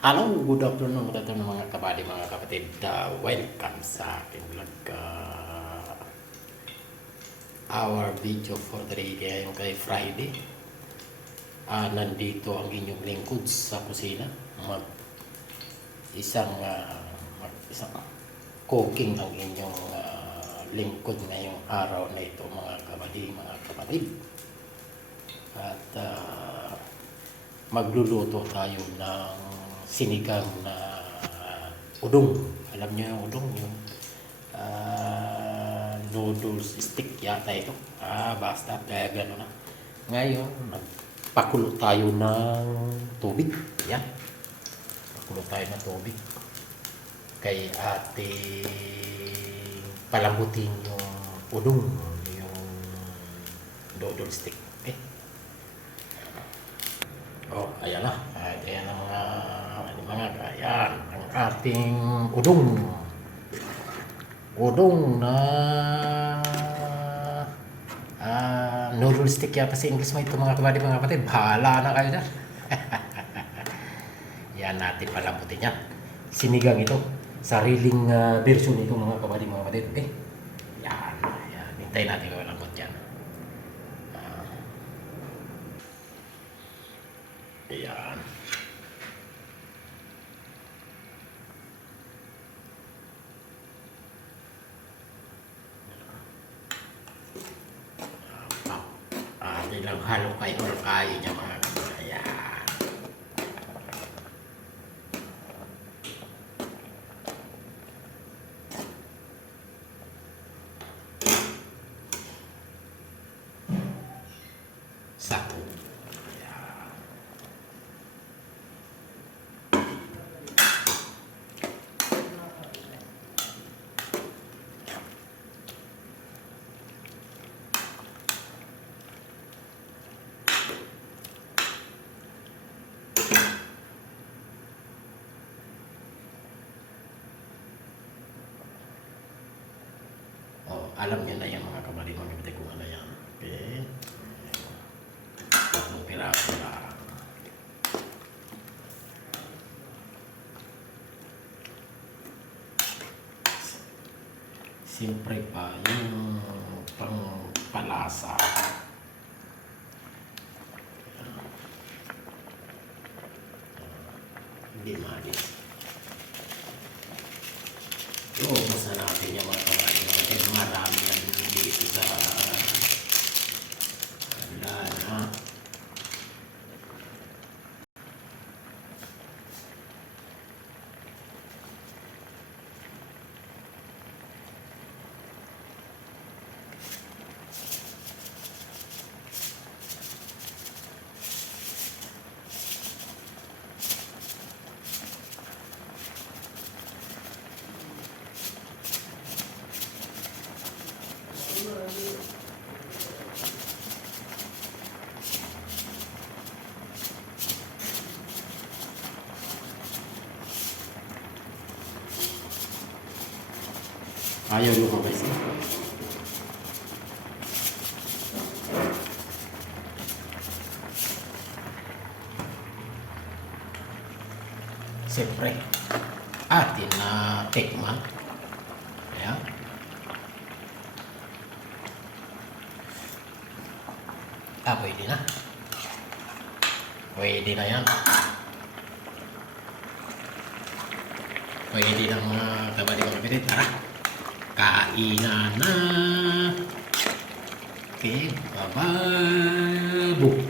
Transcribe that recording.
Hello, good afternoon mga kabady, mga kapatid. Welcome sa aking vlog. Our video for today ngayon kay Friday. Nandito ang inyong lingkod sa kusina. Isang cooking ang inyong lingkod ngayong araw na ito mga kabady, mga kapatid. At magluluto tayo ng sinigang na udong. Alam niyo yung udong, yung noodles stick yata ito. Basta kaya gano'n na. Ngayon, magpakulo tayo ng tubig. Yan. Pakulo tayo ng tubig. Kay ate palambutin yung udong, yung noodle stick. Okay? Ayan na. Ayan ang ayan ang ating udong. Udong na noodle stick yata sa English mo ito mga kabady, mga kapatid. Bahala na kayo dyan. Yan natin palambutin yan. Sinigang ito. Sariling version ito mga kabady, mga kapatid. Okay? Yan. Hintayin natin malambot yan. Ayan. Ilang halo kayo niya mga kabayan. Sako. Alam niyo na yan mga kabady, mga kapatid, kung ano yan. Okay. Tatlong piraso lang. Siyempre pa yung pangpalasa. Hindi malis. Basta natin yung mga kabady. Marami lang dito sa lana. Ayaw lumabas na. Siyempre, atin na tikman. Ayan. Pwede na. Pwede na yan. Pwede na mga kabady, mga kapatid. Tara. Kainan na. Okay, bye-bye.